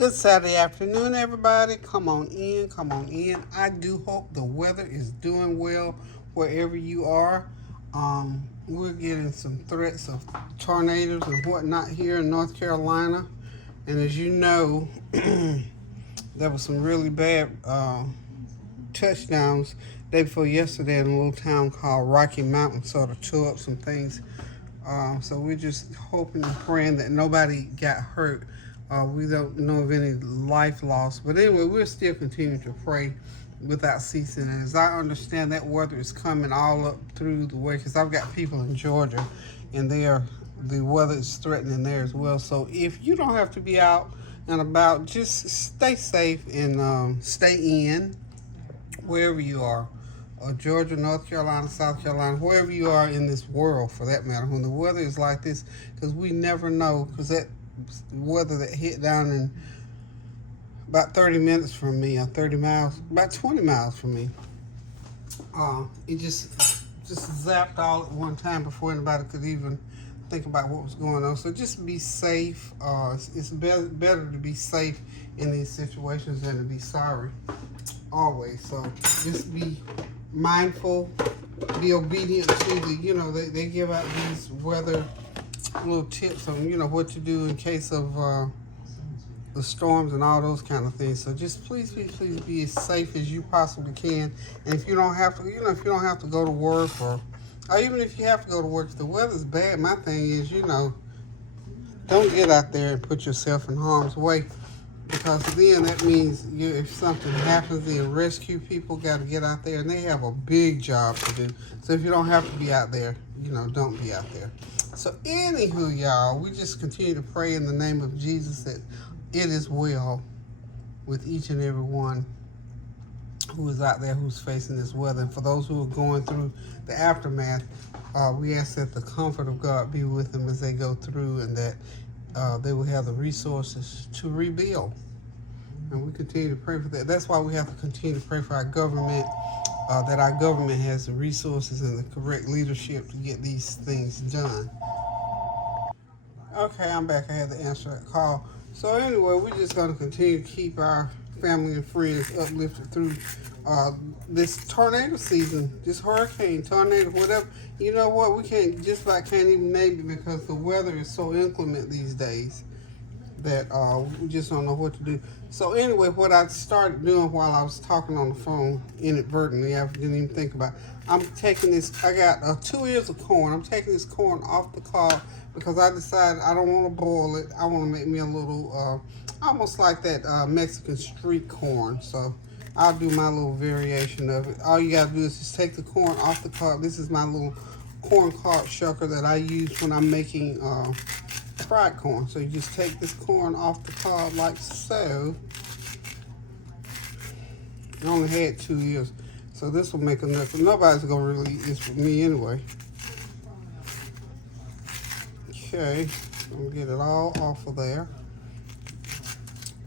Good Saturday afternoon, everybody. Come on in, come on in. I do hope the weather is doing well wherever you are. We're getting some threats of tornadoes and whatnot here in North Carolina. And as you know, there was some really bad touchdowns day before yesterday in a little town called Rocky Mountain, sort of tore up some things. So we're just hoping and praying that nobody got hurt. We don't know of any life loss. But anyway, we're still continuing to pray without ceasing. And as I understand, that weather is coming all up through the way, because I've got people in Georgia, and the weather is threatening there as well. So if you don't have to be out and about, just stay safe and stay in wherever you are. Georgia, North Carolina, South Carolina, wherever you are in this world for that matter, when the weather is like this, because we never know, because that weather that hit down in about 30 minutes from me, or 30 miles, about 20 miles from me, it just zapped all at one time before anybody could even think about what was going on. So just be safe. It's better to be safe in these situations than to be sorry, always. So just be mindful, be obedient to the, they give out these weather little tips on, what to do in case of the storms and all those kind of things. So just please be as safe as you possibly can. And if you don't have to, if you don't have to go to work, or even if you have to go to work, if the weather's bad, my thing is, don't get out there and put yourself in harm's way. Because then that means if something happens, the rescue people got to get out there, and they have a big job to do. So if you don't have to be out there, don't be out there. So anywho, y'all, we just continue to pray in the name of Jesus that it is well with each and every one who is out there who's facing this weather. And for those who are going through the aftermath, we ask that the comfort of God be with them as they go through, and that they will have the resources to rebuild. And we continue to pray for that. That's why we have to continue to pray for our government, that our government has the resources and the correct leadership to get these things done. Okay, I'm back. I had to answer that call. So anyway, we're just going to continue to keep our family and friends uplifted through this tornado season, this hurricane, tornado, whatever. You know what? We can't even name it, because the weather is so inclement these days that we just don't know what to do. So anyway, what I started doing while I was talking on the phone inadvertently, I didn't even think about it. I'm taking this, I got 2 ears of corn. I'm taking this corn off the cob because I decided I don't want to boil it. I want to make me a little, almost like that Mexican street corn. So I'll do my little variation of it. All you got to do is just take the corn off the cob. This is my little corn cob shucker that I use when I'm making fried corn. So you just take this corn off the cob like so. I only had 2 ears, so this will make enough. Nobody's gonna really eat this with me anyway. Okay, I'm gonna get it all off of there.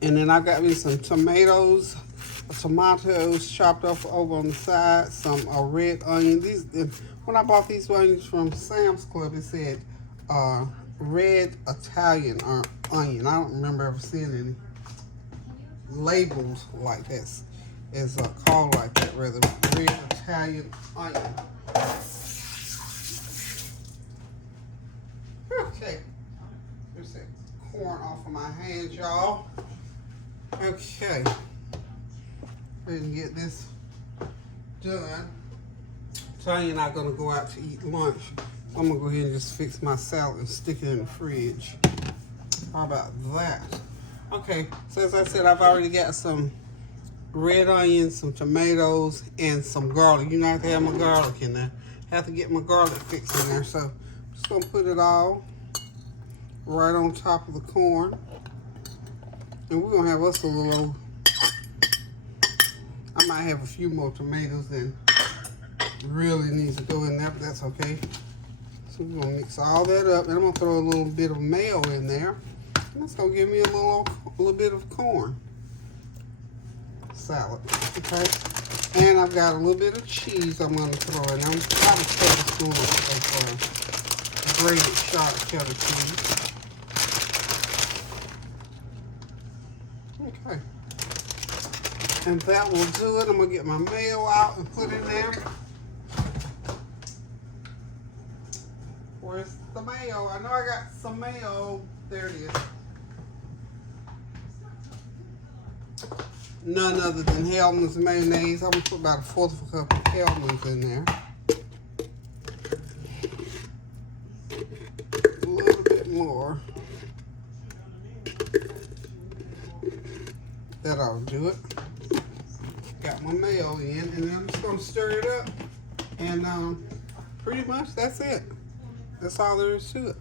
And then I got me some tomatoes chopped up over on the side, some red onion. When I bought these onions from Sam's Club, it said red Italian onion. I don't remember ever seeing any labels like this. Is called like that, rather, red Italian onion. Okay, there's that corn off of my hands, y'all. Okay, we can get this done. Tanya and I are gonna go out to eat lunch. I'm gonna go ahead and just fix my salad and stick it in the fridge. How about that? Okay, so as I said, I've already got some red onions, some tomatoes, and some garlic. You know, I have to have my garlic in there. Have to get my garlic fixed in there. So I'm just gonna put it all right on top of the corn. And we're gonna have us a little, I might have a few more tomatoes than really needs to go in there, but that's okay. So we're gonna mix all that up, and I'm gonna throw a little bit of mayo in there. And that's gonna give me a little bit of corn salad, okay? And I've got a little bit of cheese I'm gonna throw in. I'm about a tablespoon of grated sharp cheddar cheese. Okay. And that will do it. I'm going to get my mayo out and put in there. Where's the mayo? I know I got some mayo. There it is. None other than Hellmann's mayonnaise. I'm going to put about 1/4 of a cup of Hellmann's in there. A little bit more. That ought to do it. Got my mayo in, and then I'm just going to stir it up. And pretty much that's it. That's all there is to it.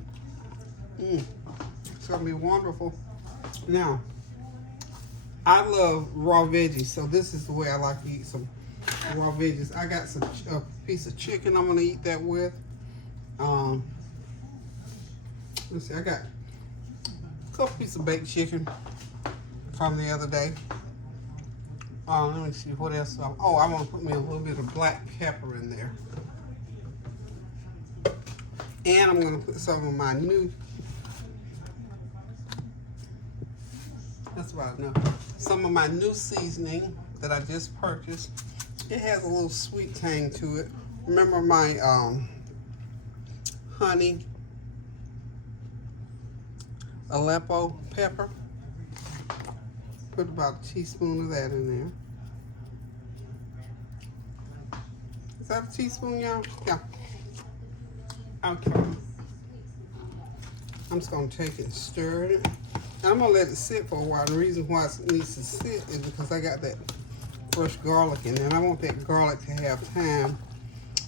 It's going to be wonderful. Now, I love raw veggies, so this is the way I like to eat some raw veggies. I got a piece of chicken I'm going to eat that with. Let's see, I got a couple pieces of baked chicken from the other day. Let me see what else. Oh, I want to put me a little bit of black pepper in there. And I'm going to put some of my that's about enough. Some of my new seasoning that I just purchased. It has a little sweet tang to it. Remember my honey Aleppo pepper? Put about a teaspoon of that in there. Is that a teaspoon, y'all? Yeah. Okay. I'm just going to take it and stir it. And I'm going to let it sit for a while. The reason why it needs to sit is because I got that fresh garlic in there. And I want that garlic to have time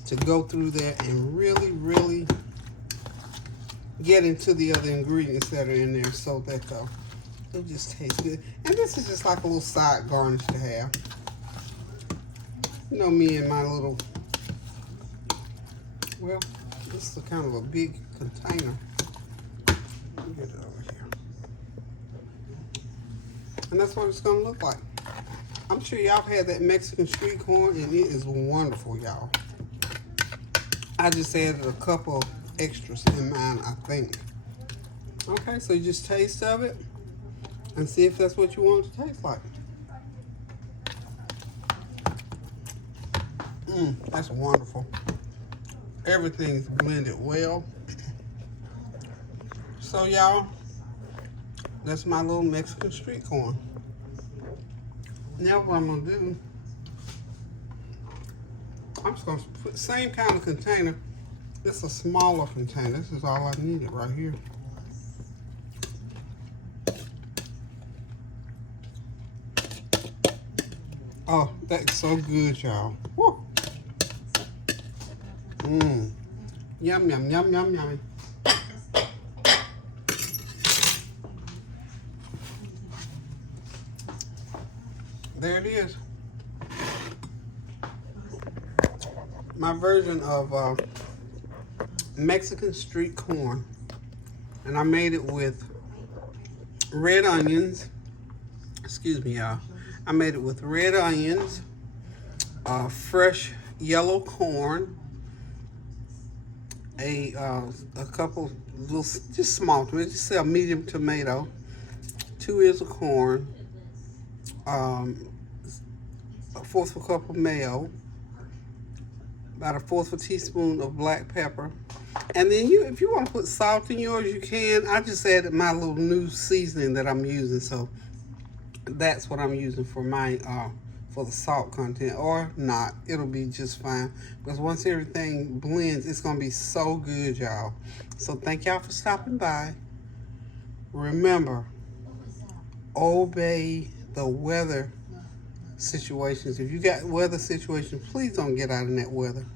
to go through there and really, really get into the other ingredients that are in there so that it just tastes good. And this is just like a little side garnish to have. You know me and my little, well, this is kind of a big container. Let me get it over here. And that's what it's going to look like. I'm sure y'all have had that Mexican street corn, and it is wonderful, y'all. I just added a couple extras in mine, I think. Okay, so you just taste of it and see if that's what you want it to taste like. That's wonderful. Everything's blended well. So y'all, that's my little Mexican street corn. Now what I'm gonna do, I'm just gonna put the same kind of container. It's a smaller container. This is all I needed right here. Oh, that's so good, y'all. Woo. Yum, yum, yum, yum, yum. There it is. My version of Mexican street corn. And I made it with red onions. Excuse me, y'all. I made it with red onions, fresh yellow corn, a couple little, just small tomatoes, just say a medium tomato, 2 ears of corn, a 1/4 of a cup of mayo, about a 1/4 of a teaspoon of black pepper. And then if you want to put salt in yours, you can. I just added my little new seasoning that I'm using, so that's what I'm using for my for the salt content, or not. It'll be just fine, because once everything blends, it's gonna be so good, y'all. So thank y'all for stopping by. Remember, obey the weather situations. If you got weather situations, please don't get out in that weather.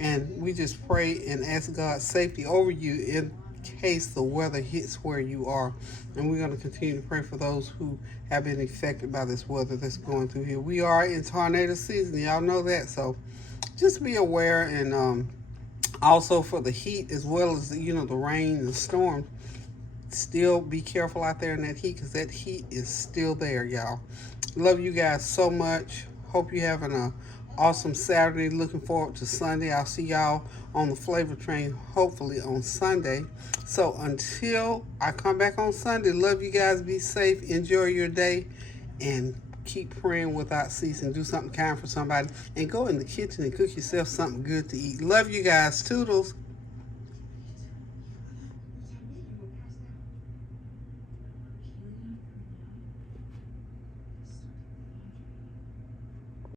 And we just pray and ask God's safety over you in case the weather hits where you are. And we're going to continue to pray for those who have been affected by this weather that's going through here. We are in tornado season, y'all know that, so just be aware. And also for the heat, as well as the rain and the storm, still be careful out there in that heat, because that heat is still there, y'all. Love you guys so much. Hope you're having a awesome Saturday. Looking forward to Sunday. I'll see y'all on the flavor train, hopefully on Sunday. So until I come back on Sunday, love you guys. Be safe. Enjoy your day. and keep praying without ceasing. Do something kind for somebody, and go in the kitchen and cook yourself something good to eat. Love you guys. Toodles.